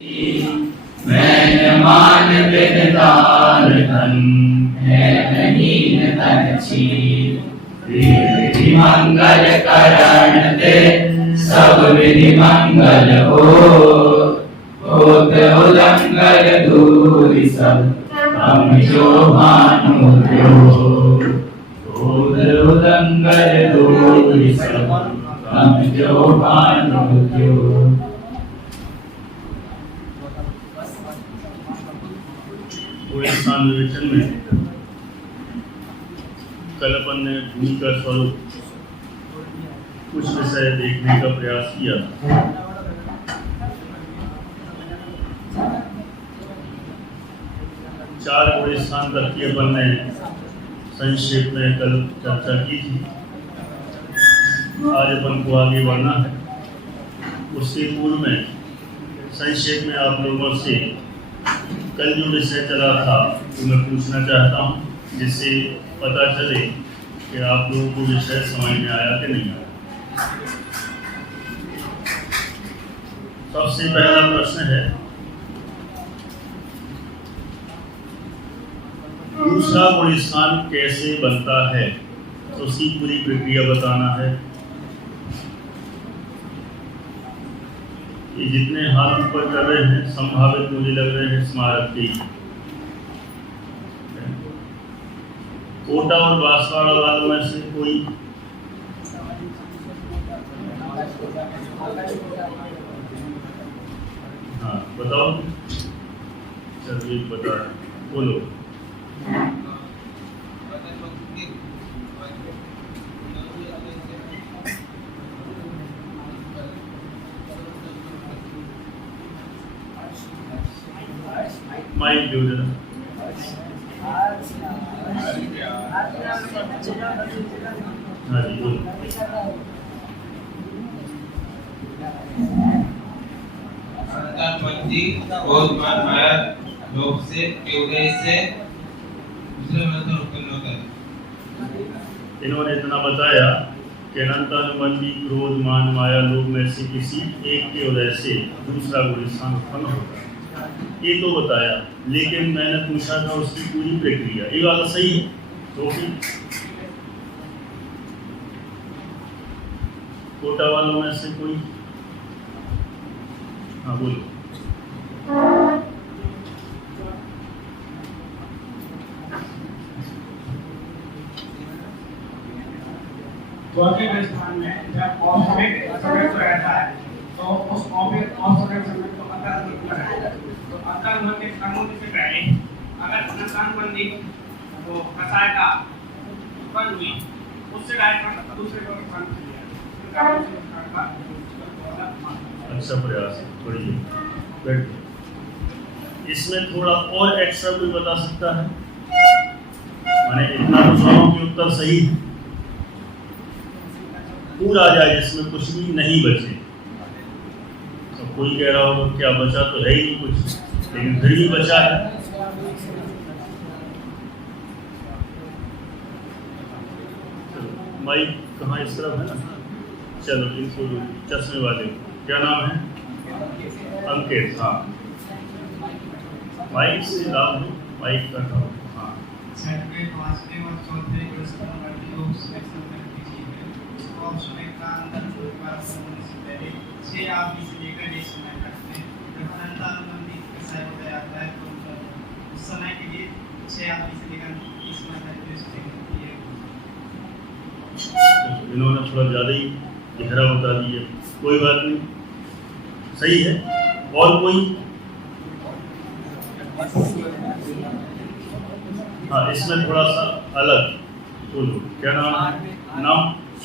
मान बिनदार धन है नहीं तन विधि मंगल करण दे सब विधि मंगल होत उदंगल दूरी सब हम जो भानु होत उदंगल दूरी सब हम जो भानु स्थान विवेचन में कल अपन ने भूमि का स्वरूप कुछ विषय देखने का प्रयास किया। चार बड़े स्थान तक की अपन ने संक्षेप में कल चर्चा की थी। आज अपन को आगे बढ़ना है। उसके पूर्व में संक्षेप में आप लोगों से कल जो विषय चला था वो मैं पूछना चाहता हूँ, जिससे पता चले कि आप लोगों को विषय समझ में आया कि नहीं आया। सबसे पहला प्रश्न है, दूसरा गुण स्थान कैसे बनता है, तो उसकी पूरी प्रक्रिया बताना है। ये जितने हाथ ऊपर कर रहे हैं संभावित मुझे लग रहे हैं स्मारक के। कोटा और बांसवाड़ा वालों में से कोई हाँ बताओ, चलिए बता बोलो। माइक दो जरा। हाँ जी बोलो। बहुत माया लोभ से उदय से दूसरे मतलब उत्पन्न होता है। इन्होंने इतना बताया कि अनंत अनुबंधी क्रोध मान माया लोभ में से किसी एक के उदय से दूसरा गुण स्थान उत्पन्न होता है। ये तो बताया, लेकिन मैंने पूछा था उसकी पूरी प्रक्रिया। ये बात सही है तो फिर कोटा वालों में से कोई हाँ बोलो। चौथे स्थान में जब औसत समय तो रहता है तो उस औसत समय तो अंतर है, तो अंतर के कानून से पहले अगर अनुबंधी तो कसाय का उत्पन्न हुई उससे डायरेक्ट दूसरे को स्थान दिया। अच्छा प्रयास बढ़िए बैठ। इसमें थोड़ा और एक्स्ट्रा कोई बता सकता है? मैंने इतना सवालों के उत्तर सही पूरा जाए जिसमें कुछ भी नहीं बचे। तो कोई कह रहा होगा क्या बचा तो है ही नहीं कुछ, लेकिन फिर भी बचा है। माइक कहाँ इस तरफ है ना, चलो इनको चश्मे वाले क्या नाम है? अंकित। हाँ माइक से लाभ दो, माइक का हाँ। छठवें पांचवें और चौथे स्थान पर लोग समय का अंतर से पहले 6 आदमी से लेकर 1 समय करते हैं। जब अनंत अनुबंधी कसाय हो जाता है तो उस समय के लिए 6 आदमी से लेकर 30 समय तक इन्होंने थोड़ा ज़्यादा ही गहरा बता दिया, कोई बात नहीं, सही है। और कोई हाँ इसमें थोड़ा सा अलग बोलो, क्या नाम है?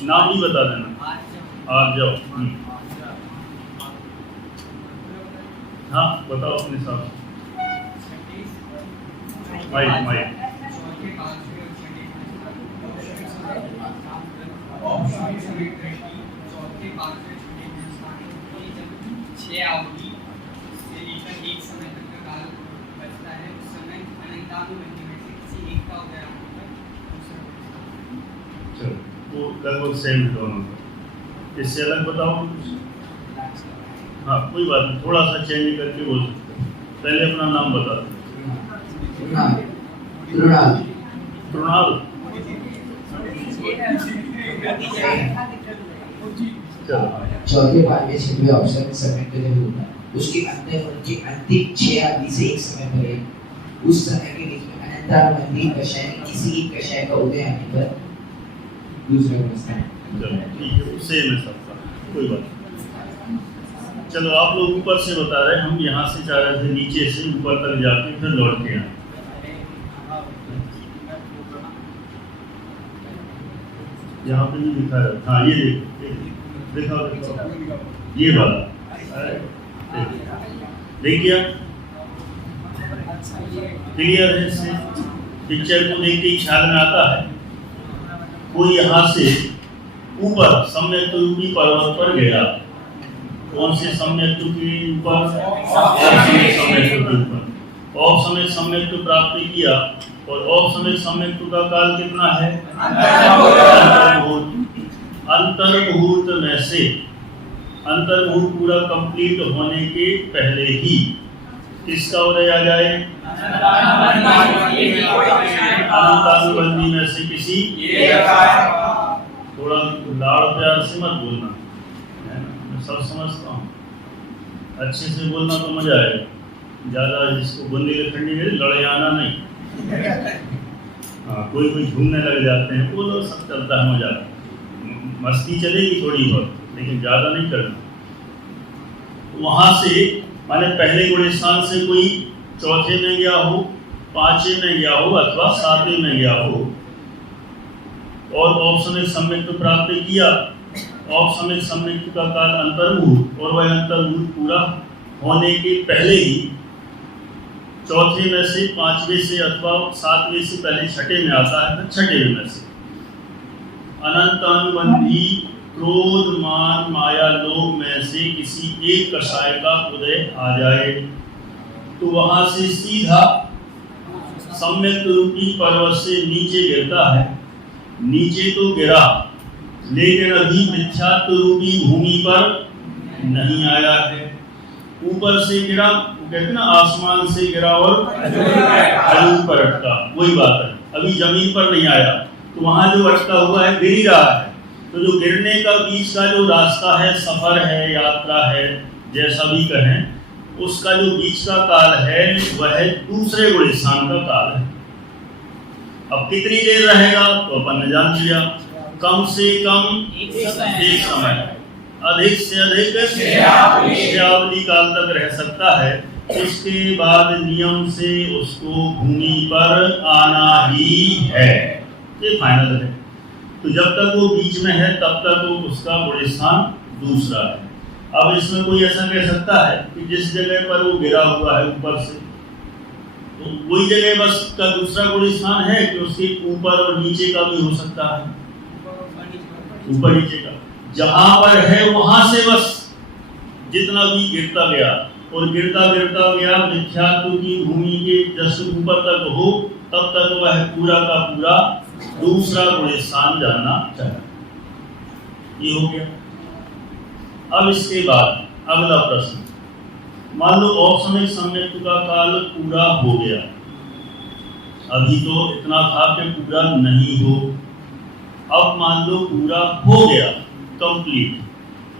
नाम ही बता देना। आप जाओ। हाँ बताओ अपने हिसाब से। माइक लगभग सेम दोनों। इससे अलग बताओ। हाँ कोई बात नहीं, थोड़ा सा चेंज करके बोल सकते हैं। पहले अपना नाम बता दो। कृणाल। चलो चौथे बार में 6वें ऑप्शन में सबमिट करने होगा, उसके अंदर उनके अंतिम 6 आदमी से एक समय पर है, उस समय के बीच में अनंतानुबंधी कषाय किसी एक कषाय का उदय आने पर दूसरा व्यवस्था है। चलो ठीक है, उससे मैं सकता कोई बात नहीं। चलो आप लोग ऊपर से बता रहे हैं, हम यहाँ से चाह रहे थे नीचे से ऊपर तक जाके फिर लौट के आए। यहाँ पे नहीं दिखा रहा, हाँ ये देखो ये वाला देखिए क्लियर है। इससे पिक्चर को देख के ख्याल में आता है कोई यहाँ से ऊपर सम्यक रूपी पर्वत पर गया। कौन से सम्यक के ऊपर? सम्यक के ऊपर। और समय सम्यक प्राप्ति किया, और औपसमिक सम्यक का काल कितना है? अंतर्मुहूर्त में से अंतर्मुहूर्त पूरा कंप्लीट होने के पहले ही किसका उदय आ जाए? अनंतानुबंधी में से किसी। थोड़ा लाड़ प्यार से मत बोलना, मैं सब समझता हूँ, अच्छे से बोलना तो मजा आएगा। ज्यादा जिसको बुंदेलखंडी में लड़याना नहीं। हाँ कोई झूमने लग जाते हैं, वो लोग सब चलता है, मजा मस्ती चलेगी थोड़ी बहुत, लेकिन ज्यादा नहीं करना। वहां से माने पहले गुण स्थान से कोई चौथे में गया हो, पांचवें में गया हो अथवा सातवें में गया हो, और औपसमिक सम्यक प्राप्त किया। औपसमिक सम्यक का काल अंतर्मुहूर्त, और वह अंतर्मुहूर्त पूरा होने के पहले ही चौथे में से, पांचवें से अथवा सातवें से पहले छठे में आता है, छठे में से अनंतानुबंधी क्रोध मान माया लोभ में से किसी एक कषाय का उदय आ जाए, तो वहां से सीधा सम्यक रूपी पर्वत से नीचे गिरता है। नीचे तो गिरा, लेकिन अभी मिथ्यात्व रूपी भूमि पर नहीं आया है। ऊपर से गिरा, वो कहते ना आसमान से गिरा और जमीन पर अटका, वही बात है। अभी जमीन पर नहीं आया, तो वहां जो अटका हुआ है गिर ही रहा है। तो जो गिरने का बीच का जो रास्ता है, सफर है, यात्रा है, जैसा भी कहें, उसका जो बीच का काल है वह दूसरे गुण स्थान का काल है। अब कितनी देर रहेगा तो अपन ने जान लिया, कम से कम एक समय, अधिक से अधिक श्यावली काल तक रह सकता है। उसके बाद नियम से उसको भूमि पर आना ही है, ये फाइनल है। तो जब तक वो बीच में है तब तक वो उसका गुण स्थान दूसरा है। अब इसमें कोई ऐसा कह सकता है कि जिस जगह पर वो गिरा हुआ है ऊपर से, तो वही जगह बस का दूसरा गुण स्थान है कि उसके ऊपर और नीचे का भी हो सकता है, ऊपर नीचे का जहां पर है वहां से बस जितना भी गिरता गया और गिरता गिरता गया मिथ्यात्व की भूमि के जस्ट ऊपर तक हो, तब तक वह पूरा का पूरा दूसरा गुण स्थान जानना चाहिए। ये हो गया। अब इसके बाद अगला प्रश्न, मान लो औपसमिक सम्यक का काल पूरा हो गया, अभी तो इतना था कि पूरा नहीं हो, अब मान लो पूरा हो गया कंप्लीट,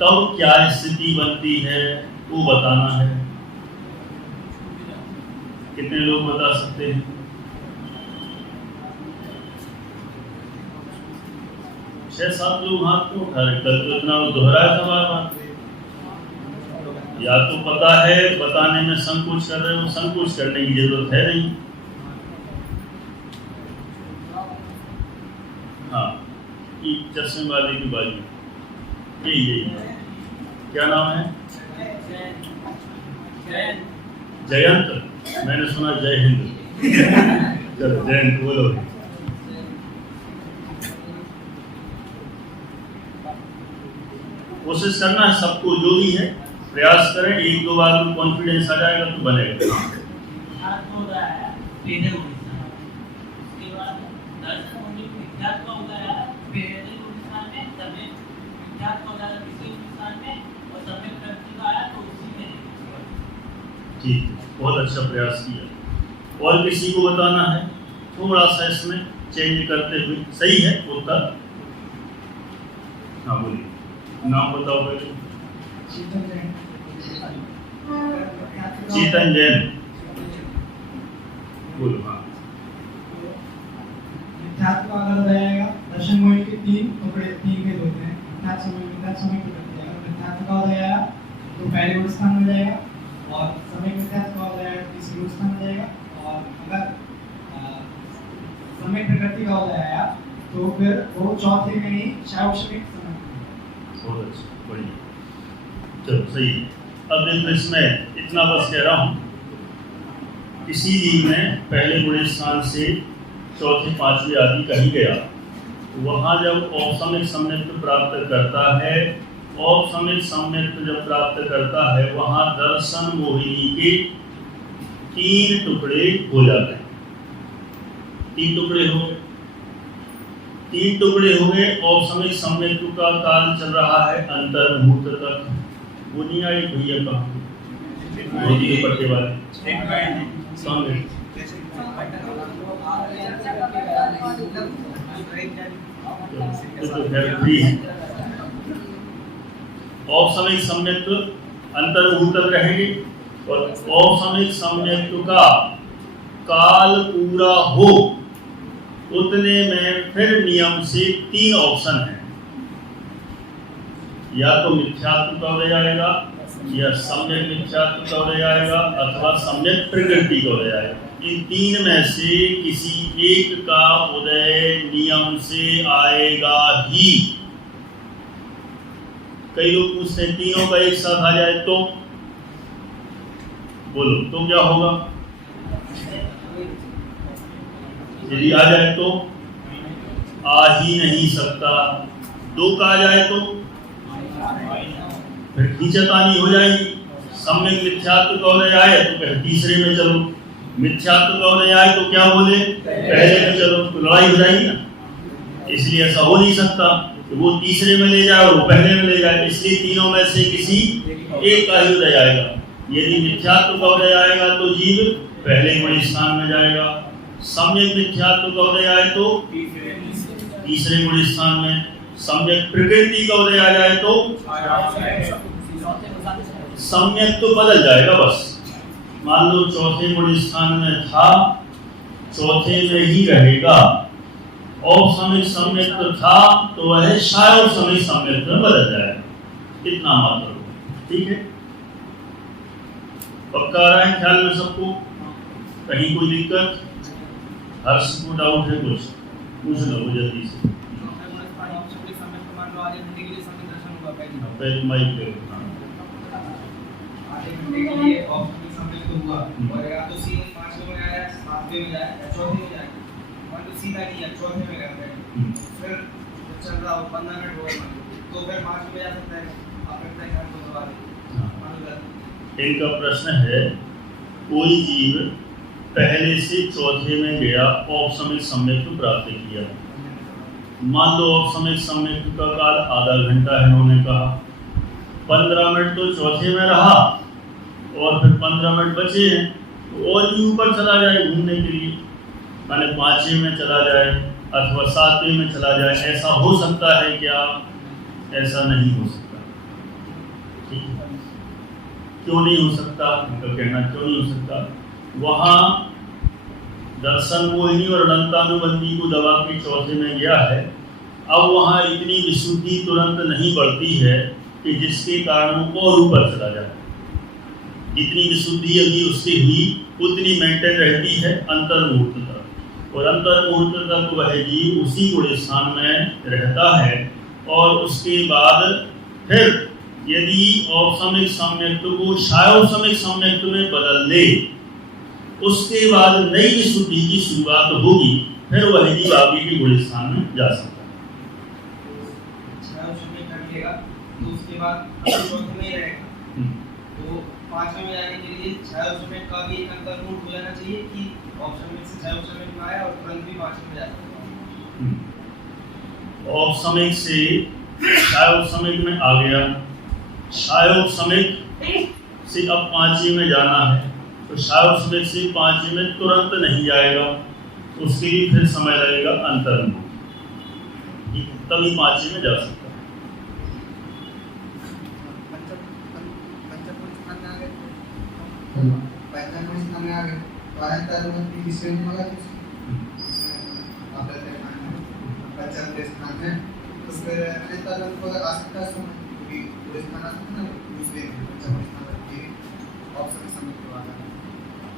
तब क्या स्थिति बनती है वो बताना है। कितने लोग बता सकते हैं? 6-7 लोग हाथ क्यों उठा रहे? कल तो इतना दोहराया था बार बार। या तो पता है, बताने में संकोच कर रहे हो, संकोच करने की जरूरत है नहीं। हाँ, चश्मे वाले की बाजू यही क्या नाम है? जयंत। मैंने सुना जय हिंद। चलो जयंत बोलो। कोशिश करना है सबको, जो भी है प्रयास करें, 1-2 बार में कॉन्फिडेंस आ जाएगा तो बनेगा। ठीक है, बहुत अच्छा प्रयास किया। और किसी को बताना है, थोड़ा सा इसमें चेंज करते हुए। सही है उत्तर? हाँ बोलिए, नाम बताओ पहले। चेतन जैन, बोलो। हाँ, मिथ्यात्व का अगर जाएगा दर्शन मोहिनी के तीन टुकड़े, तीन भेद होते हैं। मिथ्यात्व समय की प्रक्रिया, अगर मिथ्यात्व का हो जाएगा तो पहले गुण स्थान में जाएगा, और समय मिथ्यात्व का हो जाएगा तो तीसरे गुण स्थान में जाएगा, और अगर समय प्रकृति का हो जाएगा तो फिर वो चौथे में ही शैवक्षणिक समय। बहुत अच्छा, बढ़िया, चलो सही है। अब देखो इसमें इतना बस कह रहा हूँ, किसी जीव में पहले गुण स्थान से चौथे पांचवें आदि कहीं गया, वहाँ जब औपसमिक सम्यक्त्व प्राप्त करता है, औपसमिक सम्यक्त्व जब प्राप्त करता है, वहाँ दर्शन मोहिनी के तीन टुकड़े हो जाते हैं। तीन टुकड़े हो गए, तीन टुकड़े हो गए। औपसमिक सम्यक्त्व का काल चल रहा है अंतर मुहूर्त तक। वो नहीं आई भैया कहाँ, धोती के पट्टे वाले सामने। औपसमिक सम्यक्त्व अंतर मुहूर्त तक रहेंगे, और औपसमिक सम्यक्त्व का काल पूरा हो उतने में फिर नियम से तीन ऑप्शन है, या तो मिथ्यात्व का उदय आएगा, या सम्यक मिथ्यात्व का उदय आएगा, अथवा सम्यक प्रकृति का उदय आएगा। इन तीन में से किसी एक का उदय नियम से आएगा ही। कई लोग पूछते हैं तीनों का एक साथ आ जाए तो, बोलो तो क्या होगा? यदि आ जाए तो आ ही नहीं सकता। दो का आ जाए तो फिर खींचतानी हो जाएगी। सम्यक मिथ्यात्व का उदय आए तो फिर तीसरे में चलो, मिथ्यात्व का उदय आए तो क्या बोले, पहले में चलो, तो लड़ाई हो जाएगी ना। इसलिए ऐसा हो नहीं सकता कि वो तीसरे में ले जाए और वो पहले में ले जाए। इसलिए तीनों में से किसी एक का ही उदय आएगा। यदि मिथ्यात्व का उदय आएगा तो जीव पहले गुण स्थान में जाएगा। सम्यक मिथ्यात्व का उदय आए तो तीसरे गुण स्थान में। सम्यक प्रकृति का उदय आ जाए तो सम्यक तो बदल जाएगा बस। मान लो चौथे गुण स्थान में था, चौथे में ही रहेगा। औपसमिक सम्यक था तो वह शायौपसमिक सम्यक में बदल जाएगा। इतना मात्र, ठीक है? पक्का आ रहा है ख्याल में सबको? कहीं कोई दिक्कत? हर्ष को डाउट है कुछ? पूछ लो जल्दी से। पहले माइक पे आधे घंटे के लिए ऑप्शनल सम्मिलित हुआ, और या तो सी 5 में आया, 7 में जाए या चौथे में जाए, और तो सीधा नहीं है, चौथे में रहता है। फिर चल रहा हो 15 मिनट हो गए तो फिर 5 में जा सकता है। आप लगता है घर को दबा दे। इनका प्रश्न है, कोई जीव पहले से चौथे में गया, औपसमिक सम्यक्त्व प्राप्त किया। मान लो औपसमिक सम्यक्त्व का काल आधा घंटा है, उन्होंने कहा 15 मिनट तो चौथे में रहा और फिर 15 मिनट बचे हैं, तो और भी ऊपर चला जाए घूमने के लिए, माने 5वें में चला जाए अथवा 7वें में चला जाए। ऐसा हो सकता है क्या? ऐसा नहीं हो सकता। ठीक है, क्यों नहीं हो सकता? उनका कहना क्यों नहीं हो सकता? वहाँ दर्शन मोहिनी और अनंतानुबंधी को दबा के चौथे में गया है। अब वहाँ इतनी विशुद्धि तुरंत नहीं बढ़ती है कि जिसके कारण वो और ऊपर चला जाए। जितनी विशुद्धि अभी उससे हुई उतनी मेंटेन रहती है अंतर मुहूर्त तक, और अंतर मुहूर्त तक वह जीव उसी गुण स्थान में रहता है। और उसके बाद फिर यदि औपसमिक सम्यक्त्व को शायौपसमिक सम्यक्त्व में बदल दे, उसके बाद नई विशुद्धि की शुरुआत होगी, फिर वह जीव आगे के गुण स्थान में जा सकता है। शायौपसमिक कर लेगा तो उसके बाद चौथे में रहेगा, तो 5वें में जाने के लिए शायौपसमिक का भी एक अंतर नोट हो जाना चाहिए कि औपसमिक से शायौपसमिक में आया और तुरंत भी 5वें में जा सकता है। औपसमिक से शायौपसमिक में आ गया, शायौपसमिक से अब 5वें में जाना है, तो शायद उसमें से 5वीं में तुरंत नहीं जाएगा, उसके लिए फिर समय लगेगा अंतर्मुख, तभी 5वीं में जा सकता है। पंचम स्थान में आ गए, पंचम स्थान में आ गए तो अनंत की विषय में होगा पंचम स्थान है, तो फिर अनंत को आ सकता है समय, क्योंकि पूरे स्थान आ सकता है दूसरे पंचम स्थान के ऑप्शन समय को आता है।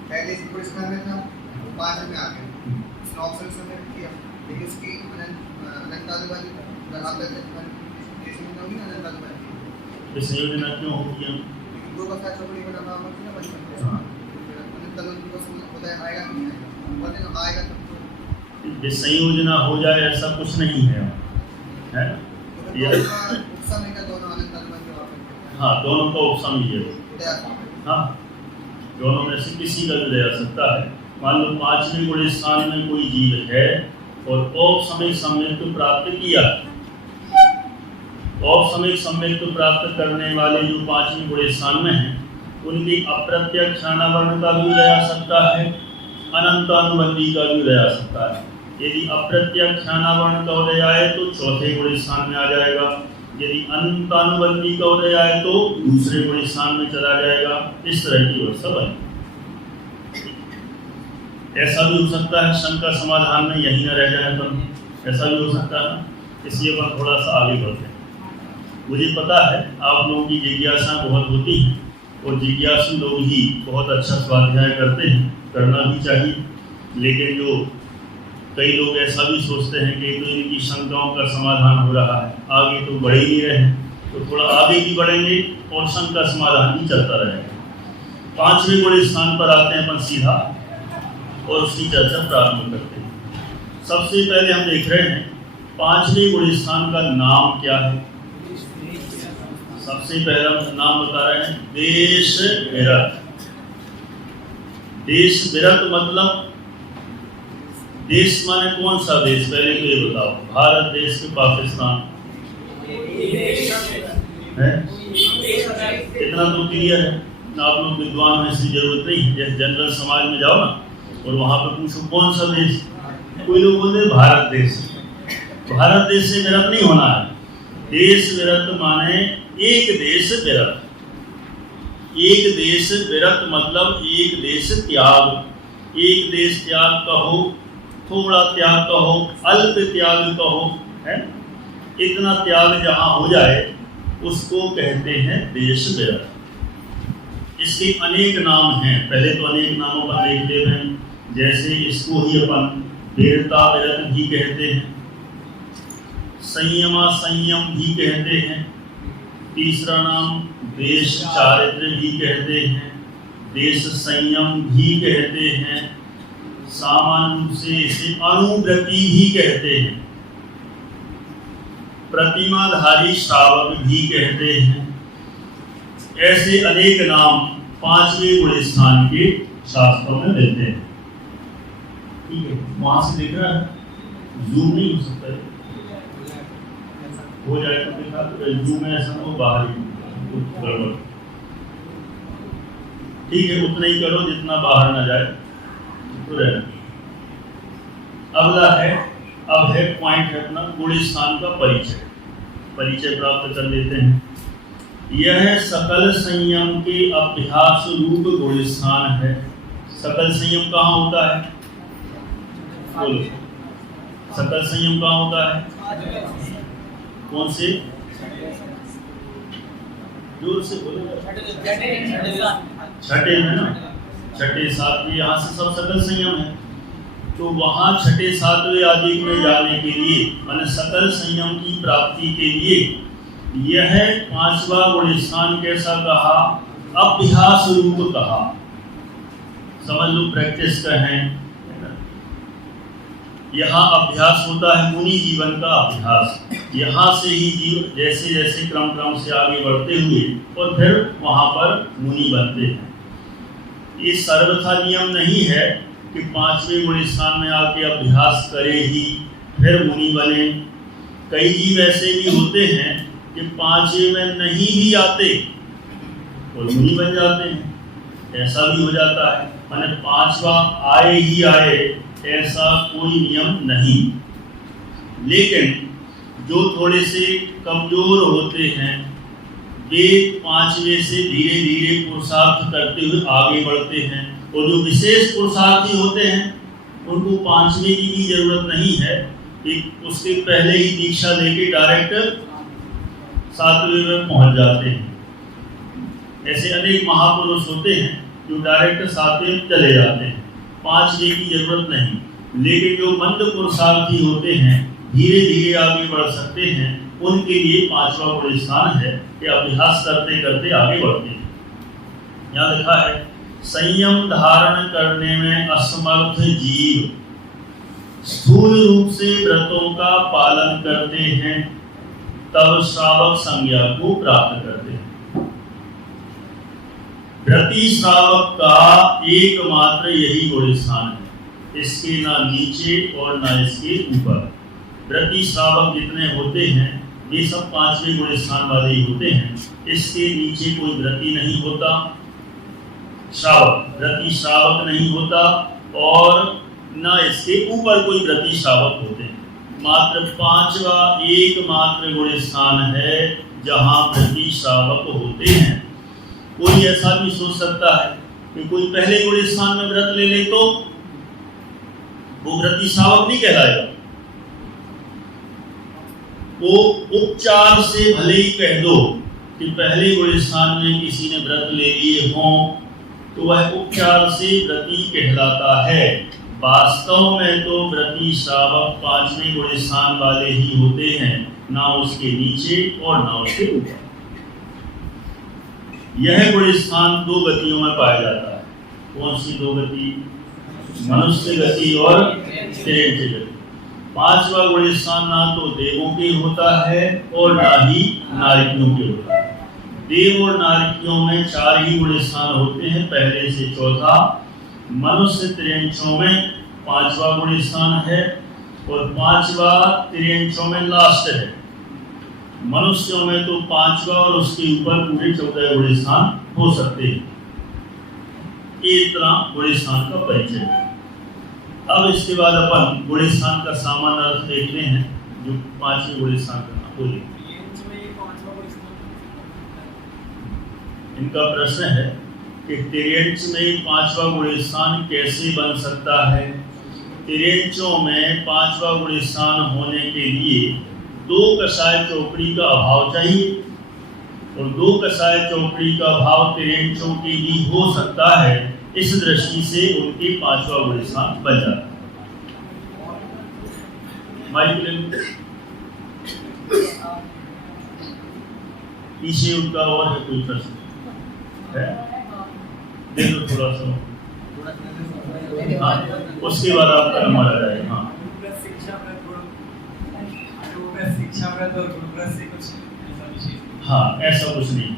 पहले इस पूरे स्थान में था 5 में आ गए, इसने ऑप्शन समय किया, लेकिन इसकी अनंत वाली आप देश में होगी ना अनंत वाली इस योजना क्यों होगी? हम दो का साथ चौकड़ी बना हुआ है ना पंचम अनंत को होता है, आएगा नहीं आएगा, बोलते हैं आएगा तब ये संयोजना हो जाए ऐसा कुछ नहीं है, है उपसमय का दोनों अनंत वाले हाँ, दोनों का उपसमय है, हाँ, दोनों में से किसी का भी ले जा सकता है। मान लो 5वें गुण स्थान में कोई जीव है और औपसमयिक सम्यक्त्व प्राप्त किया, औपसमयिक सम्यक्त्व प्राप्त करने वाले जो 5वें गुण स्थान में हैं उनकी अप्रत्यक्ष वर्ण का भी ले जा सकता है, अनंतानुबंधी का भी ले जा सकता है। यदि अप्रत्यक्ष वर्ण का उदय आए तो चौथे गुण स्थान में आ जाएगा, यदि अनंतानुबंधी का उदय आए तो दूसरे गुण स्थान में चला जाएगा। इस तरह की व्यवस्था बनी। ऐसा भी हो सकता है शंका समाधान में यही न रह जाए, तो ऐसा भी हो सकता है, इसलिए हम थोड़ा सा आगे बढ़ते हैं। मुझे पता है आप लोगों की जिज्ञासा बहुत होती है और जिज्ञासु लोग ही बहुत अच्छा स्वाध्याय करते हैं, करना भी चाहिए, लेकिन जो कई लोग ऐसा भी सोचते हैं कि तो इनकी शंकाओं का समाधान हो रहा है, आगे तो बढ़ ही नहीं रहे हैं, तो थोड़ा आगे भी बढ़ेंगे और शंका समाधान भी चलता रहेगा। 5वें गुण स्थान पर आते हैं अपन सीधा और उसकी चर्चा प्रारंभ करते हैं। सबसे पहले हम देख रहे हैं 5वें गुण स्थान का नाम क्या है। सबसे पहला नाम बता रहे हैं देश विरत। देश विरत मतलब देश माने कौन सा देश, पहले तो ये बताओ। भारत देश के पाकिस्तान है, इतना तो क्लियर है ना। आप लोग विद्वान होने की जरूरत नहीं है, जैसे जनरल समाज में जाओ ना और वहां पे पूछो कौन सा देश, कोई लोग बोलते भारत देश। भारत देश से विरत नहीं होना है। देश विरत माने एक देश विरत। एक देश विरत मतलब एक देश त्याग। एक देश त्याग कहो, थोड़ा त्याग कहो, अल्प त्याग कहो, है, इतना त्याग जहां हो जाए उसको कहते हैं देश विरत। इसके अनेक नाम हैं, पहले तो अनेक नामों पर देख ले रहे हैं, जैसे इसको ही अपन वीरता विरत भी कहते हैं, संयमा संयम भी कहते हैं, तीसरा नाम देश चारित्र भी कहते हैं, देश संयम भी कहते हैं, सामान्य रूप से इसे अनुव्रति भी कहते हैं, प्रतिमाधारी श्रावक भी कहते हैं। ऐसे अनेक नाम 5वें गुण स्थान के शास्त्रों में मिलते हैं। ठीक है, वहां से दिख रहा है, जूम नहीं हो सकता है, हो जाए तो देखा तो जूम में ऐसा हो बाहर ही गड़बड़। ठीक है, उतना ही करो जितना बाहर ना जाए तो रहना। अगला है, अब है पॉइंट है अपना गुण स्थान का परिचय। परिचय प्राप्त कर लेते हैं। यह सकल संयम के अभ्यास रूप गुण स्थान है। सकल संयम कहाँ होता है? बोलो, सकल संयम कहाँ होता है? कौन से? जोर से बोलो। छठे में ना, छठे सातवें, यहाँ से सब सकल संयम है। तो वहाँ छठे सातवें आदि में जाने के लिए, माने सकल संयम की प्राप्ति के लिए, यह 5वां गुण स्थान कैसा कहा? अभ्यास रूप कहा। समझ लो, प्रैक्टिस कहें। यहाँ अभ्यास होता है मुनि जीवन का अभ्यास। यहाँ से ही जीव जैसे जैसे क्रम क्रम से आगे बढ़ते हुए और फिर वहाँ पर मुनि बनते हैं। ये सर्वथा नियम नहीं है कि 5वें गुण स्थान में आके अभ्यास करे ही फिर मुनि बने। कई जीव ऐसे भी होते हैं कि 5वें में नहीं भी आते और मुनि बन जाते हैं। ऐसा भी हो जाता है, माने 5वां आए ही आए ऐसा कोई नियम नहीं। लेकिन जो थोड़े से कमजोर होते हैं वे 5वें से धीरे धीरे पुरुषार्थ करते हुए आगे बढ़ते हैं, और जो विशेष पुरुषार्थी होते हैं उनको 5वें की भी जरूरत नहीं है, एक उसके पहले ही दीक्षा लेके डायरेक्ट 7वें में पहुंच जाते हैं। ऐसे अनेक महापुरुष होते हैं जो डायरेक्ट 7वें में चले जाते हैं, 5वें की जरूरत नहीं। लेकिन जो मंद पुरुषार्थी होते हैं धीरे धीरे आगे बढ़ सकते हैं, उनके लिए 5वां गुण स्थान है कि अभ्यास करते करते आगे बढ़ते हैं। यहाँ लिखा है संयम धारण करने में असमर्थ जीव स्थूल रूप से व्रतों का पालन करते हैं, तब श्रावक संज्ञा को प्राप्त करते हैं। व्रती श्रावक का एकमात्र यही गुण स्थान है, इसके ना नीचे और ना इसके ऊपर। व्रती श्रावक जितने होते हैं वे सब 5वें गुण स्थान वाले ही होते हैं, इसके नीचे कोई व्रती नहीं होता, श्रावक व्रती श्रावक नहीं होता, और ना इसके ऊपर कोई व्रती श्रावक होते हैं। मात्र 5वां एकमात्र गुण स्थान है जहां व्रती श्रावक होते हैं। कोई ऐसा भी सोच सकता है कि कोई पहले गुण स्थान में व्रत ले ले तो वो व्रती श्रावक नहीं कहलाएगा। वो उपचार से भले ही कह दो कि पहले गुण स्थान में किसी ने व्रत ले लिए हों तो वह उपचार से व्रती कहलाता है। वास्तव में तो व्रती श्रावक 5वें गुण स्थान वाले ही होते हैं, ना उसके नीचे और ना उसके ऊपर। यह गुण स्थान 2 गतियों में पाया जाता है। कौन सी 2 गति? मनुष्य गति और तिर्यंच गति। 5वां गुण स्थान ना तो देवों के होता है और ना ही नारियों के होता है। देव और नारियों में 4 ही गुण स्थान होते हैं, पहले से चौथा। मनुष्य तिर्यंचों में 5वां गुण स्थान है, और 5वां तिर्यंचों में लास्ट है। मनुष्यों में तो 5वां और उसके ऊपर पूरे 14 गुण स्थान हो सकते हैं। ये इतना गुण स्थान का परिचय है। अब इसके बाद अपन गुण स्थान का सामान्य अर्थ देखते हैं, जो 5वें गुण स्थान का नाम बोले। इनका प्रश्न है कि तिर्यंच में 5वां गुण स्थान कैसे बन सकता है। तिर्यंचों में 5वां गुण स्थान होने के लिए 2 कषाय चौकड़ी का अभाव चाहिए, और 2 कषाय चौकड़ी का अभाव तिर्यंचों के भी हो सकता है। इस दृष्टि से उनके 5वां गुण स्थान बन जाता है। पीछे उनका और है कोई प्रश्न है? देखो थोड़ा सा, हाँ, उसके बाद आपका नंबर आ जाएगा। हाँ, हाँ, ऐसा कुछ नहीं।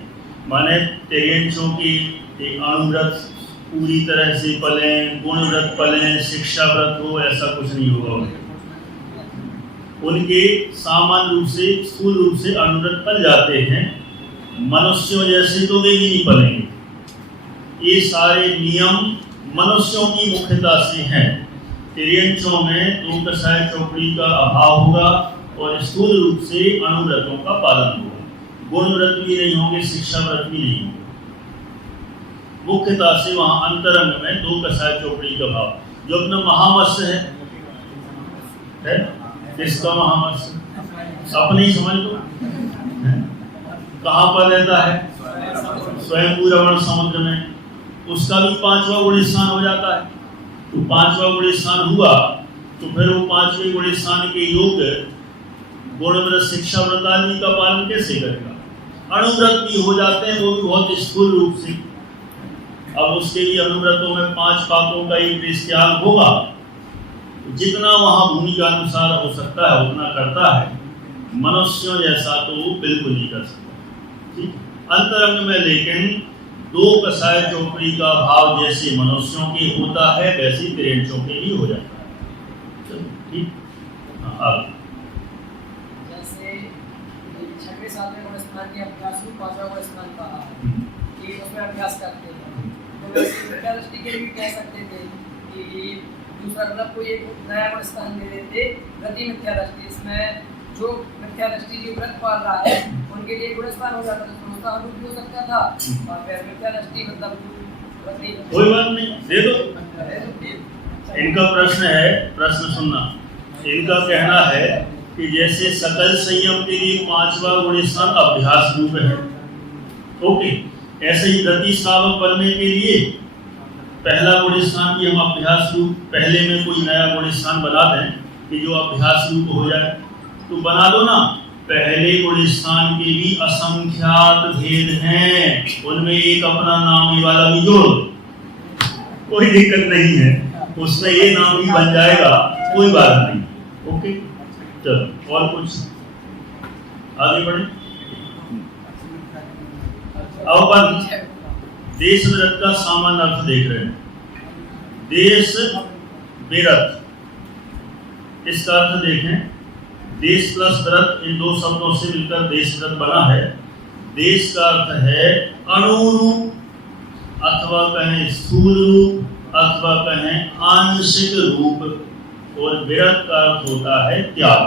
माने तिर्यंचों की अणुव्रत पूरी तरह से पलें, गुणव्रत पलें, शिक्षा व्रत हो, ऐसा कुछ नहीं होगा। उनके सामान्य रूप से स्थूल रूप से अणुव्रत पल जाते हैं, मनुष्यों जैसे तो वे भी नहीं पलेंगे। ये सारे नियम मनुष्यों की मुख्यता से हैं। तिर्यंचों में 2 कषाय चौकड़ी का अभाव होगा और स्थूल रूप से अणुव्रतों का पालन होगा। गुण व्रत भी नहीं होंगे, शिक्षा व्रत भी नहीं होंगे। मुख्यता से वहां अंतरंग में 2 कषाय चौकड़ी का भाव। जो अपना महामत्स्य है किसका महामत्स्य? अपने ही समझ लो। कहाँ पर रहता है? स्वयं रमण समुद्र में। उसका भी 5वां गुण स्थान हो जाता है। तो 5वां गुण स्थान हुआ तो फिर वो 5वें गुण स्थान के योग्य गुणव्रत, शिक्षा व्रत आदि का पालन कैसे करेगा? अणुव्रत भी हो जाते हैं, वो भी बहुत स्थूल रूप से। अब उसके भी अणुव्रतों में 5 पापों का एक त्याग होगा। जितना वहां भूमिका अनुसार हो सकता है उतना करता है। मनुष्यों जैसा तो वो बिल्कुल नहीं कर सकता। ठीक, अंतरंग में लेकिन 2 कषाय चौकड़ी का भाव जैसे मनुष्यों के होता है वैसे तिर्यंचों के भी हो जाता है। चलो ठीक, हाँ, जैसे 6वें 7वें गुण स्थान के अभ्यास को 5वां गुण स्थान कहा है कि उसमें अभ्यास करते हैं, तो मिथ्या दृष्टि के लिए भी कह सकते थे कि दूसरा मतलब कोई एक नया गुण स्थान दे देते गति मिथ्या दृष्टि, इसमें जो मिथ्या दृष्टि जो व्रत पाल रहा है उनके लिए गुण स्थान हो जाता था, तो उसका अनुरूप हो सकता था। और फिर मिथ्या दृष्टि मतलब कोई बात नहीं, दे दो। इनका प्रश्न है, प्रश्न सुनना। इनका कहना है कि जैसे सकल संयम के लिए 5वां गुण स्थान अभ्यास रूप है, ओके, ऐसे ही गति श्रावक बनने के लिए पहला गुण स्थान की हम अभ्यास रूप पहले में कोई नया गुण स्थान बना दें कि जो अभ्यास रूप हो जाए, तो बना दो ना। पहले गुण स्थान के भी असंख्यात भेद हैं, उनमें एक अपना नाम वाला भी जोड़, कोई दिक्कत नहीं है, उसमें ये नाम भी बन जाएगा, कोई बात नहीं। ओके, चलो और कुछ आगे बढ़े। अब अपन देश विरत का सामान्य अर्थ देख रहे हैं। देश विरत, इसका अर्थ देखें। देश प्लस व्रत, इन दो शब्दों से मिलकर देश व्रत बना है। देश का अर्थ है अणुरूप, अथवा कहें स्थूल रूप, अथवा कहें आंशिक रूप, और विरत का अर्थ होता है त्याग,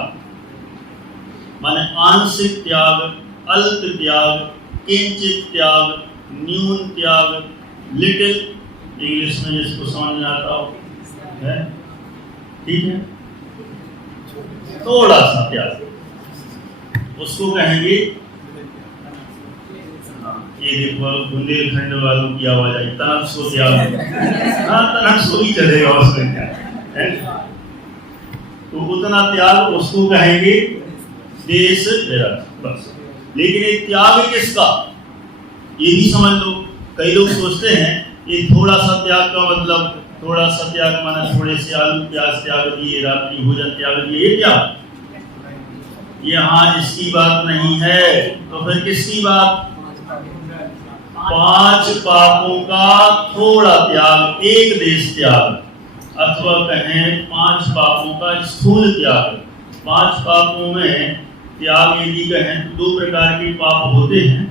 माने आंशिक त्याग, अल्प त्याग, किंचित त्याग, न्यून त्याग, लिटिल, इंग्लिश में जिसको समझ में आता हो है, ठीक है, थोड़ा सा त्याग, उसको कहेंगे। ये देखो बुंदेलखंड वालों की आवाज आई, तनस्सो त्याग। हाँ, तनस्सो ही चलेगा, उसमें क्या है, तो उतना त्याग उसको कहेंगे देश विरत, बस। लेकिन एक त्याग किसका, ये भी समझ लो। कई लोग सोचते हैं ये थोड़ा सा त्याग का मतलब, थोड़ा सा त्याग माना थोड़े से आलू प्याज त्याग दिए, रात्रि भोजन त्याग दिए, ये त्याग, यहाँ इसकी बात नहीं है। तो फिर किसकी बात, 5 पापों का थोड़ा त्याग, एक देश त्याग, अथवा कहें 5 पापों का स्थूल त्याग। 5 पापों में त्याग यदि कहें तो 2 प्रकार के पाप होते हैं,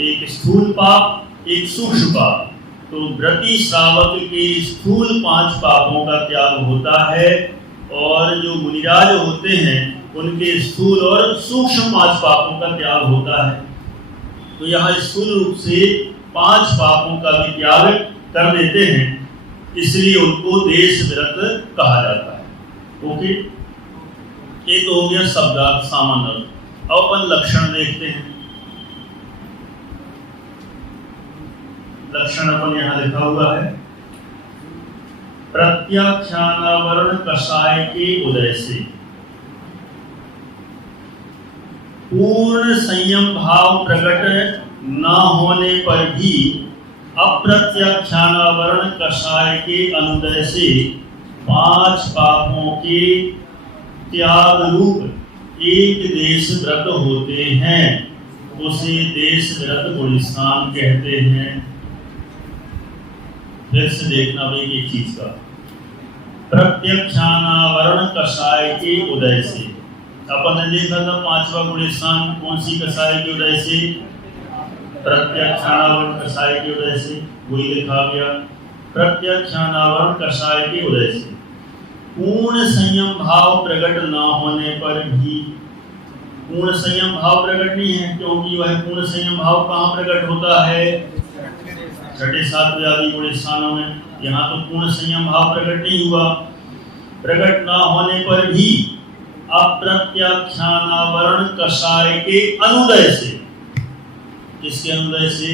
एक स्थूल पाप, एक सूक्ष्म पाप। तो व्रती श्रावक के स्थूल 5 पापों का त्याग होता है, और जो मुनिराज होते हैं उनके स्थूल और सूक्ष्म 5 पापों का त्याग होता है। तो यहाँ स्थूल रूप से 5 पापों का भी त्याग कर देते हैं, इसलिए उनको देश व्रत कहा जाता है। ओके, ये तो हो गया शब्दार्थ सामान्य। अब अपन लक्षण देखते हैं। लक्षण अपन यहाँ लिखा हुआ है, प्रत्याख्यानावरण कषाय के उदय से पूर्ण संयम भाव प्रकट न होने पर भी अप्रत्याख्यानावरण कषाय के अनुदय से 5 पापों के त्याग रूप एक देश व्रत होते हैं, उसे देश व्रत गुणस्थान कहते हैं। फिर से देखना भाई एक चीज का, प्रत्यक्षानावरण कषाय के उदय से, अपन ने देखा था 5वां गुणस्थान कौन सी कषाय के उदय से, प्रत्यक्षानावरण कषाय के उदय से, वही लिखा गया प्रत्यक्षानावरण कषाय के उदय से। पूर्ण संयम भाव प्रकट न होने पर भी, पूर्ण संयम भाव प्रकट नहीं है, क्योंकि वह पूर्ण संयम भाव कहाँ प्रकट होता है, 6, 7 आदि गुण स्थानों में। यहाँ तो पूर्ण संयम भाव प्रकट नहीं हुआ। प्रकट न होने पर भी अप्रत्याख्यानावरण कषाय के अनुदय से, किसके अनुदय से,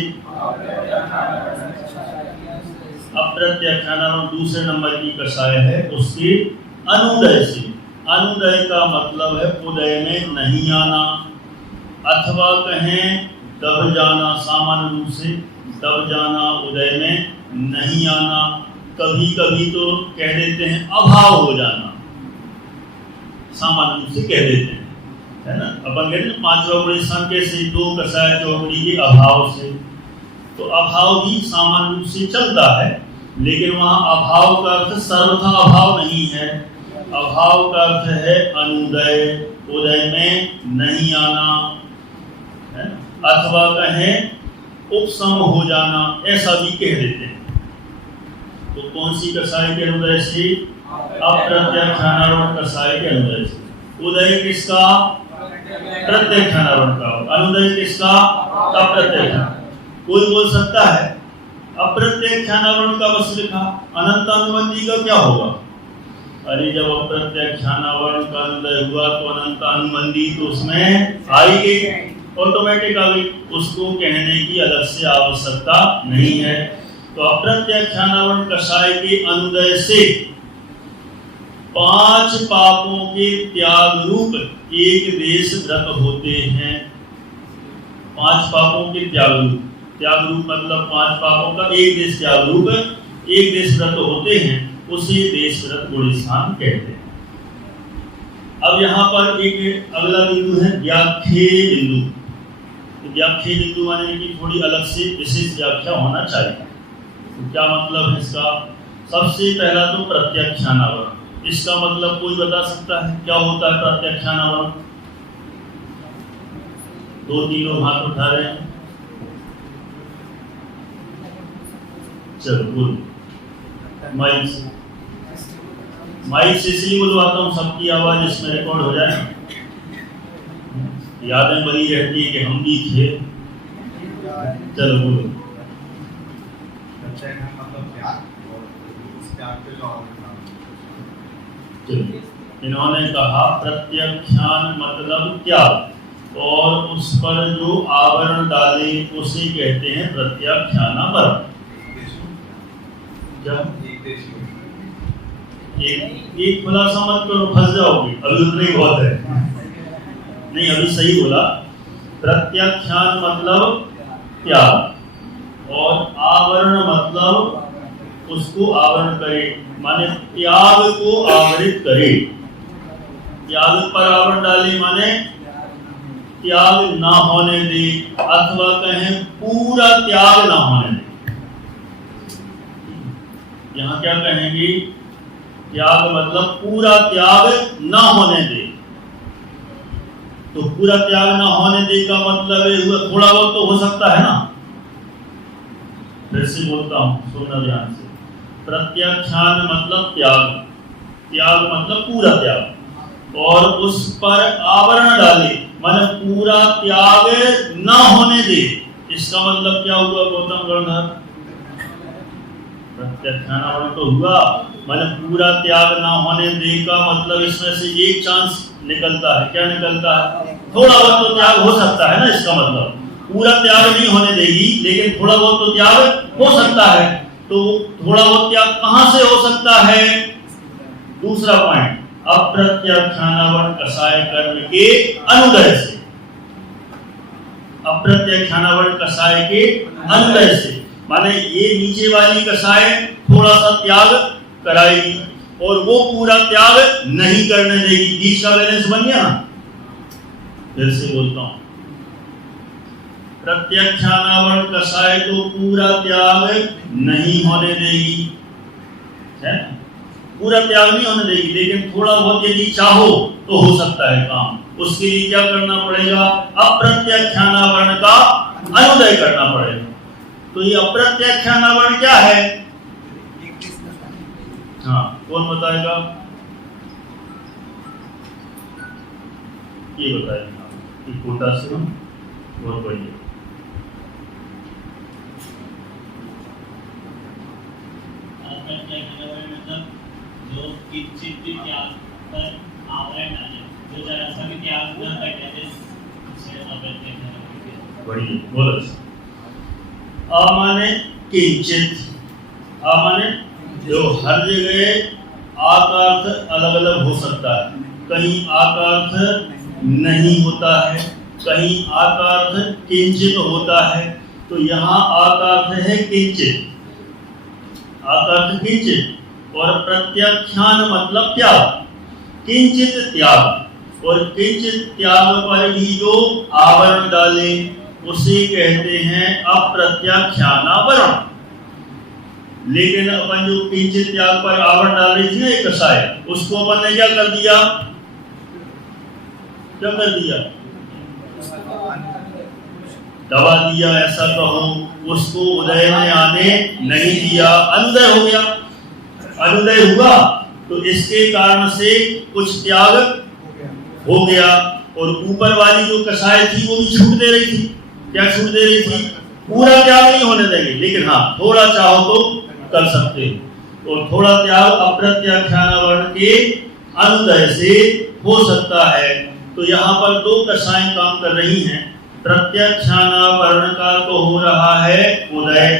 अप्रत्याख्यानावरण दूसरे नंबर की कषाय है, उसके अनुदय से। अनुदय का मतलब है उदय में नहीं आना, अथवा कहें दब जाना, सामान्य रूप से दब जाना, उदय में नहीं आना। कभी कभी तो कह देते हैं अभाव हो जाना, सामान्य रूप से कह देते हैं, है ना। अपन कहते हैं 5वां गुणस्थान कैसे, 2 कषाय चौकड़ी के अभाव से, तो अभाव भी सामान्य रूप से चलता है, लेकिन वहाँ अभाव का अर्थ सर्वथा अभाव नहीं है। अभाव का अर्थ है अनुदय, उदय में नहीं आना, है, अथवा कहें उपसम हो जाना, ऐसा भी कह देते हैं। तो कौन सी कसाई के अनुदय से? अप्रत्यक्षानावरण कसाई के अनुदय से। उदय किसका? प्रत्यक्षानावरण का। अनुदय किसका? अप्रत्यक्ष। कोई बोल सकता है अप्रत्यक्षानावरण का बस लिखा, अनंत अनुबंधी का क्या होगा? अरे जब अप्रत्यक्षानावरण का अनुदय हुआ तो अनंत अनुबंधी तो उसमें आई गई, ऑटोमेटिक आ गई, उसको कहने की अलग से आवश्यकता नहीं है। तो अप्रत्यक्षानावरण कसाय के अनुदय से 5 पापों के त्याग रूप एक देश व्रत होते हैं। 5 पापों के त्याग रूप मतलब 5 पापों का एक देश त्याग रूप एक देश व्रत होते हैं, उसे देश व्रत गुणस्थान कहते हैं। अब यहाँ पर एक अगला बिंदु है व्याख्ये बिंदु। तो व्याख्ये बिंदु माने कि थोड़ी अलग से विशेष व्याख्या होना चाहिए। तो क्या मतलब है इसका? सबसे पहला तो प्रत्यक्षानावरण। इसका मतलब कोई बता सकता है क्या होता है प्रत्यक्षानावरण? 2-3 लोग हाथ उठा रहे हैं, चलो बोलो। माइक से इसलिए बुलवाता हूँ सबकी आवाज इसमें रिकॉर्ड हो जाए, यादें बनी रहती है कि हम भी थे। चलो बोलो। इन्होंने कहा प्रत्यक्षान मतलब त्याग, और उस पर जो आवरण डाले उसे कहते हैं प्रत्यक्षानावरण। क्या एक खुलासा मत करो, फंस जाओगे, अभी उतना ही बहुत है। नहीं अभी सही बोला। प्रत्यक्षान मतलब त्याग और आवरण मतलब उसको आवरण करे, माने त्याग को आवरित करे। त्याग पर आवरण डाले माने त्याग ना होने दे, अथवा कहें पूरा त्याग ना होने दे। यहाँ क्या कहेंगे? त्याग मतलब पूरा त्याग ना होने दे। तो पूरा त्याग ना होने दे का मतलब है हुआ थोड़ा बहुत तो हो सकता है ना। फिर से बोलता हूं, सुनना ध्यान से। प्रत्यक्षान मतलब त्याग, त्याग मतलब पूरा त्याग, और उस पर आवरण डाले माने पूरा त्याग ना होने दे। इसका मतलब क्या हुआ गौतम गणधर? प्रत्यक्षानावरण तो हुआ, माने पूरा त्याग ना होने दे का मतलब इसमें से एक चांस निकलता है। क्या निकलता है? थोड़ा बहुत तो त्याग हो सकता है ना। इसका मतलब पूरा त्याग नहीं होने देगी, लेकिन थोड़ा बहुत तो त्याग हो सकता है। तो थोड़ा बहुत त्याग कहां से हो सकता है? दूसरा पॉइंट, अप्रत्यक्षानावरण कसाय कर्म के अनुदय से। अप्रत्यक्षानावरण कसाय के अनुदय से माने ये नीचे वाली कसाय थोड़ा सा त्याग कराएगी और वो पूरा त्याग नहीं करने देगी। बीच का बैलेंस बन गया ना। फिर से बोलता हूं, प्रत्यक्षानावरण कसाय तो पूरा त्याग नहीं होने देगी, है? पूरा त्याग नहीं होने देगी, लेकिन थोड़ा बहुत यदि चाहो तो हो सकता है काम। उसके लिए क्या करना पड़ेगा? अप्रत्यक्षानावरण का अनुदय करना पड़ेगा। तो ये अप्रत्यक्षानावरण क्या है? हाँ, कौन बताएगा? ये बताएगा कि कोटा से हम बहुत बढ़िया। मतलब जो किंचित भी त्याग पर आवरण डाले, जो जरा सा भी त्याग न कर दे, उसे अप्रत्यक्ष। बढ़िया, बोलो। अमाने किंचित, अमाने जो हर जगह आकार्थ अलग अलग हो सकता है। कहीं आकार्थ नहीं होता है, कहीं आकार्थ किंचित होता है। तो यहाँ आकार्थ है किंचित, आकार्थ किंचित। और प्रत्यक्षान मतलब त्याग, किंचित त्याग, और किंचित त्याग पर ही जो आवरण डाले उसे कहते हैं अप्रत्यक्षानावरण। लेकिन अपन जो किंचित त्याग पर आवरण डाल रही थी ना एक कसाय, उसको अपन ने क्या कर दिया? क्या कर दिया? दबा दिया, ऐसा कहो। उसको उदय में आने नहीं दिया, अनुदय हो गया। अनुदय हुआ तो इसके कारण से कुछ त्याग हो गया, और ऊपर वाली जो कसाय थी वो भी छूट दे रही थी। क्या छूट दे रही थी? पूरा त्याग नहीं होने देंगे, लेकिन हाँ थोड़ा चाहो तो कर सकते हो, और थोड़ा त्याग अप्रत्याख्यान वर्ण के अनुदय से हो सकता है। तो यहाँ पर दो कसाएं काम कर रही हैं। प्रत्याख्यान वर्ण का तो हो रहा है उदय,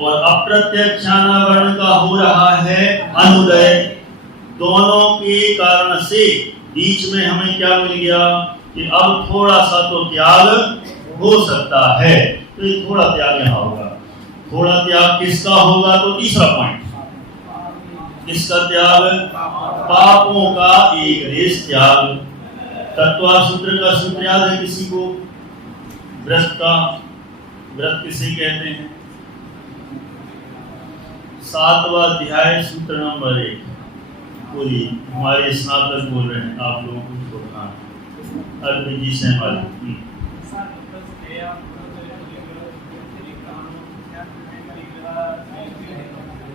और अप्रत्याख्यान वर्ण का हो रहा है अनुदय। दोनों के कारण से बीच में हमें क्या मिल गया कि अब थोड़ा सा तो त्याग हो सकता है। तो ये थोड़ा त्याग यहाँ होगा। थोड़ा त्याग किसका होगा? तो तीसरा पॉइंट, किसका त्याग? पापों का एक देश त्याग। तत्वा सूत्र का सूत्र याद है किसी को? व्रत का, व्रत किसे कहते हैं? 7वां अध्याय सूत्र नंबर 1। पूरी हमारे स्नातक बोल रहे हैं, आप लोगों को छोड़ना अर्पित जी से हमारे।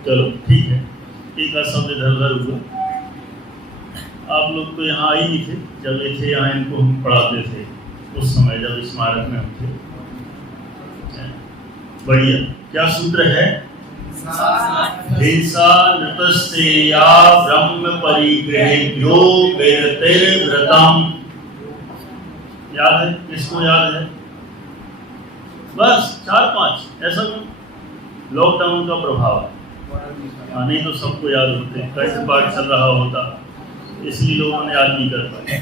चलो ठीक है, एक शब्द इधर उधर हुआ। आप लोग तो यहाँ आई नहीं थे जब ये थे, यहाँ इनको हम पढ़ाते थे उस समय जब स्मारक में हम थे। बढ़िया। क्या सूत्र है? हिंसा नृतस्तेया ब्रह्म परिग्रहेभ्यो व्रतम। याद है? किसको याद है? बस 4-5 ऐसा लॉकडाउन का प्रभाव है। नहीं तो सबको याद होते, कैसे पाठ चल रहा होता, इसलिए लोगों ने याद नहीं कर पाए।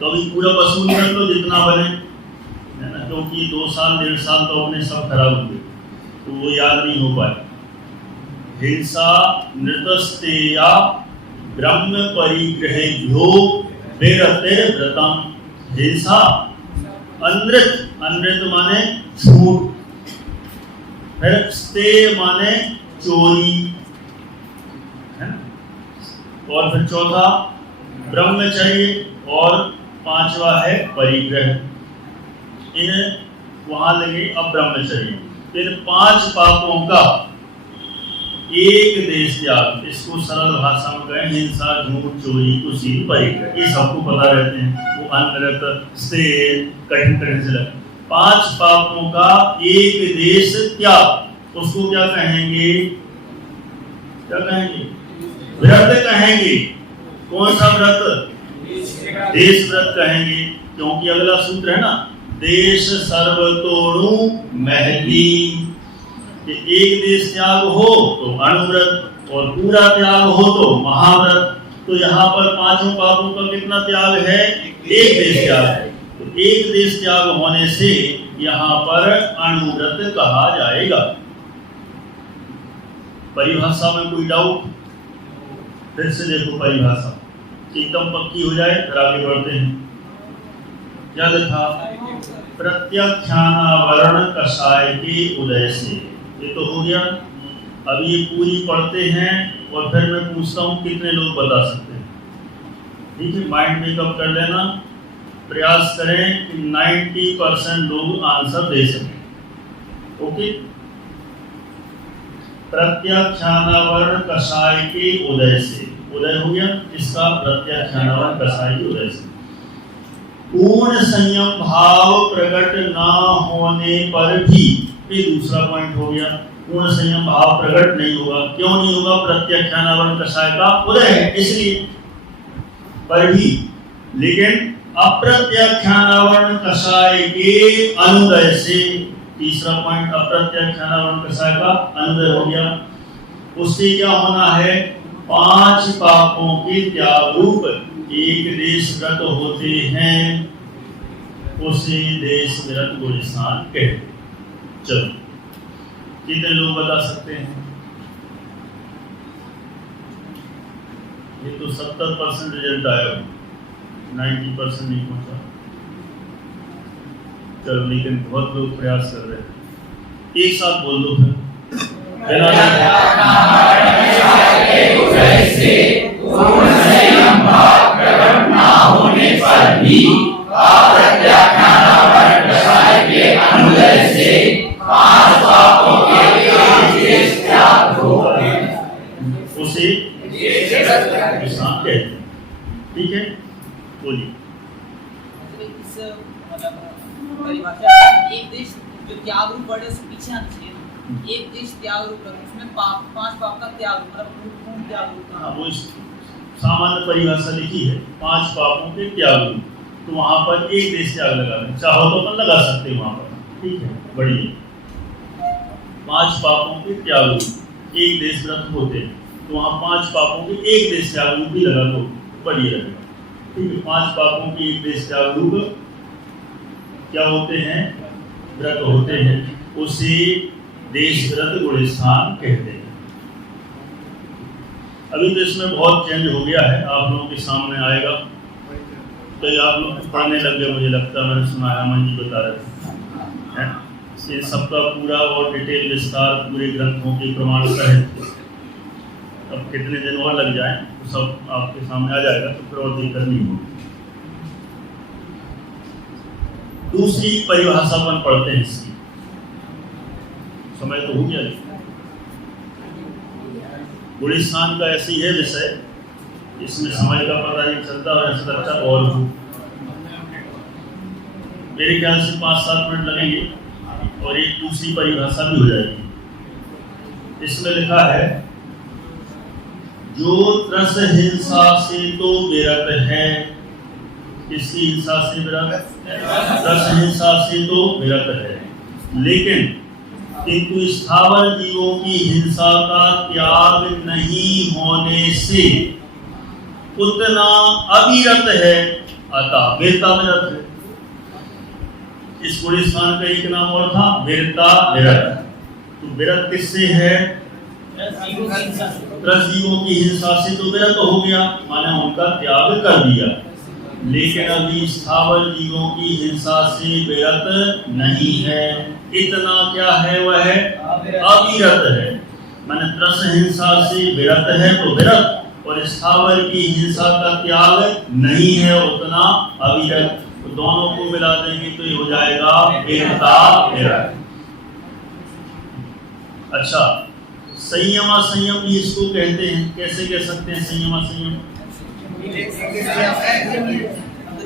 तो अभी पूरा वसूल कर लो जितना बने, है ना, क्योंकि 2 साल 1.5 साल तो अपने सब खराब हुए, तो वो याद नहीं हो पाए। हिंसा नृतस्तेया ब्रह्म परिग्रहेभ्यो व्रतम। हिंसा अनृत, अनृत माने झूठ, फिर स्ते माने चोरी, है ना, और फिर चौथा ब्रह्मचर्य, और 5वां है परिग्रह। इन वहां लगे अब ब्रह्मचर्य। इन 5 पापों का एक देश त्याग, इसको सरल भाषा में कहें हिंसा, झूठ, चोरी, कुशील, परिग्रह, ये सबको पता रहते हैं। वो अनृत, स्ते, कठिन कठिन से लगे 5 पापों का एक देश त्याग, उसको क्या कहेंगे? क्या कहेंगे? व्रत कहेंगे। कौन सा व्रत? देश व्रत कहेंगे, क्योंकि अगला सूत्र है ना, देश सर्वतोणु महती। एक देश त्याग हो तो अणुव्रत, और पूरा त्याग हो तो महाव्रत। तो यहाँ पर 5 पापों का कितना त्याग है? एक देश त्याग है। तो एक देश त्याग होने से यहाँ पर अणुव्रत कहा जाएगा। परिभाषा में कोई डाउट? फिर से देखो परिभाषा एकदम पक्की हो जाए, फिर आगे बढ़ते हैं। क्या लिखा? प्रत्याख्यान वर्ण कषाय के उदय से। ये तो हो गया। अब ये पूरी पढ़ते हैं और फिर मैं पूछता हूँ कितने लोग बता सकते हैं। ठीक है, माइंड मेकअप कर लेना, प्रयास करें कि 90% लोग आंसर दे सकें। ओके, प्रत्याख्यान वर्ण कषाय के उदय से। उदय हो गया इसका, प्रत्याख्यान वर्ण कषाय के उदय से। पूर्ण संयम भाव प्रकट ना होने पर भी, ये दूसरा पॉइंट हो गया। पूर्ण संयम भाव प्रकट नहीं होगा। क्यों नहीं होगा? प्रत्याख्यान वर्ण कषाय का उदय है इसलिए, पर भी। लेकिन अप्रत्याख्यान वर्ण कषाय के अनुदय से, तीसरा पॉइंट अप्रत्याख्यान वर्ण कषाय का अनुदय हो गया। उससे क्या होना है? 5 पापों के त्याग रूप एक देश व्रत होते हैं, उसे देश व्रत को स्नान कहते। चलो, कितने लोग बता सकते हैं? ये तो 70% रिजल्ट आया, 90% नहीं पहुंचा। चलो, लेकिन बहुत लोग प्रयास कर रहे हैं। एक साथ बोल दो फिर। उसे स्थान कहते हैं। ठीक है, बोलिए। इस मतलब परिभाषा एक देश जो त्याग रूप वर्ड है उसके पीछे आना चाहिए ना। एक देश त्याग रूप है, उसमें पांच पाप का त्याग रूप, मतलब पूर्ण त्याग रूप। हाँ, वो सामान्य परिभाषा लिखी है 5 पापों के त्याग रूप, तो वहां पर एक देश त्याग लगा दें, चाहो तो अपन लगा सकते हैं वहां पर। ठीक है, बढ़िया। 5 पापों के त्याग रूप एक देश व्रत होते हैं, तो वहां 5 पापों के एक देश त्याग रूप भी लगा दो, बढ़िया लगेगा। ठीक है, 5 पापों के एक देश त्याग रूप क्या होते हैं? व्रत होते हैं, उसे देश व्रत गुण स्थान कहते हैं। अभी तो इसमें बहुत चेंज हो गया है, आप लोगों के सामने आएगा, तो ये आप लोग पढ़ने लग गए, मुझे लगता है, मैंने सुना है, मन जी बता रहे हैं। ये सबका पूरा और डिटेल विस्तार पूरे ग्रंथों के प्रमाण सहित अब कितने दिन और लग जाए तो सब आपके सामने आ जाएगा, तो फिर और दिक्कत नहीं होगी। दूसरी परिभाषा अपन पढ़ते हैं इसकी, समय तो हो गया। गुण स्थान का ऐसी है विषय, इसमें समय का पता नहीं चलता, और ऐसा लगता और हो। मेरे ख्याल से 5-7 मिनट लगेंगे और एक दूसरी परिभाषा भी हो जाएगी। इसमें लिखा है, जो त्रस हिंसा से तो विरत है। किसकी हिंसा से विरत? त्रस हिंसा से तो विरत है, लेकिन किंतु स्थावर जीवों की हिंसा का त्याग नहीं होने से उतना अविरत है, अतः वीरता विरत है। इस गुण स्थान का एक नाम और था वीरता विरत। तो विरत किससे है? त्रस जीवों की हिंसा से तो विरत हो गया, माने उनका त्याग कर दिया, लेकिन अभी स्थावर जीवों की हिंसा से विरत नहीं है। इतना क्या है? वह अविरत है। माने त्रस हिंसा से विरत है तो विरत, और स्थावर की हिंसा का त्याग नहीं है, उतना अविरत। तो दोनों को मिला देंगे तो ये हो जाएगा वीरता विरत। अच्छा, संयमा संयम भी इसको कहते हैं। कैसे कह सकते हैं संयमा संयम?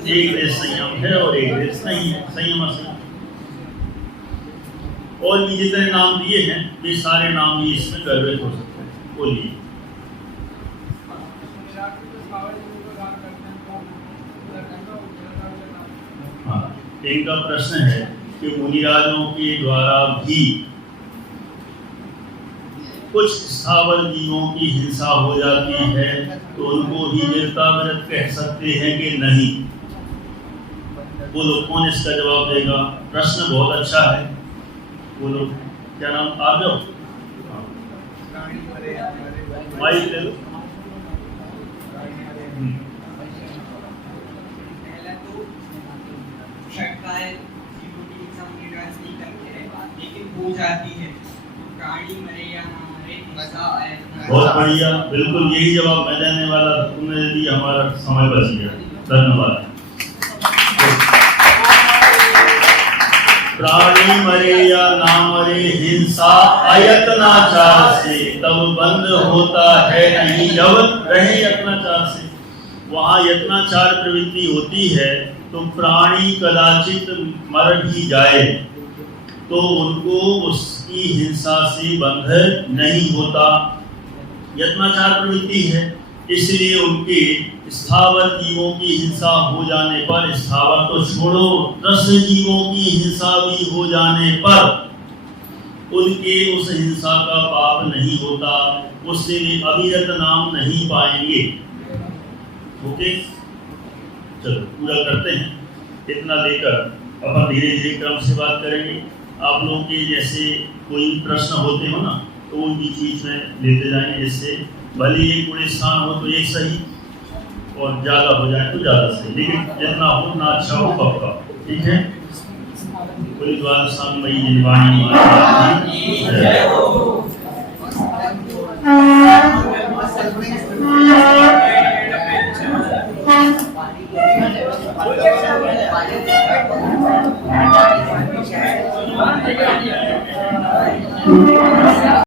एक देश संयम है और एक देश नहीं है, संयमा संयम। और भी जितने नाम दिए हैं वे सारे नाम भी इसमें गर्भित हो सकते हैं। बोलिए। हाँ, इनका प्रश्न है कि मुनिराजों के द्वारा भी कुछ स्थावर जीवों की हिंसा हो जाती है, तो उनको भी वीरता विरत कह सकते हैं कि नहीं? बोलो, कौन इसका जवाब देगा? प्रश्न बहुत अच्छा है, बोलो। क्या नाम? आ जाओ, माइक ले लो। पहला तो शंकाएं जीवों की हिंसा मुनिराज नहीं करते हैं, लेकिन हो जाती है। प्राणी मरे या ना मरे, मजा आए ना। बहुत बढ़िया, बिल्कुल यही जवाब मैं देने वाला था, तुमने दिया, हमारा समय बच गया। धन्यवाद। प्राणी मरे या ना मरे, हिंसा अयत्नाचार से तब बंद होता है नहीं, जब रहे यत्नाचार से। वहाँ यत्नाचार प्रवृत्ति होती है तो प्राणी कदाचित मर भी जाए तो उनको उसकी हिंसा से बंध नहीं होता। यत्नाचार प्रवृत्ति है, इसलिए उनके स्थावर जीवों की हिंसा हो जाने पर, स्थावर तो छोड़ो, त्रस जीवों की हिंसा भी हो जाने पर उनके उस हिंसा का पाप नहीं होता, उससे वे अविरत नाम नहीं पाएंगे। ओके, चलो पूरा करते हैं। इतना लेकर अपन धीरे धीरे क्रम से बात करेंगे। आप लोगों के जैसे कोई प्रश्न होते हो ना, तो वो बीच बीच में लेते जाएंगे, जिससे भले एक गुण स्थान हो तो एक सही, और ज़्यादा हो जाए तो ज़्यादा सही, लेकिन जितना हो उतना अच्छा हो पक्का। ठीक है, कोई द्वार सामयी जिनवाणी।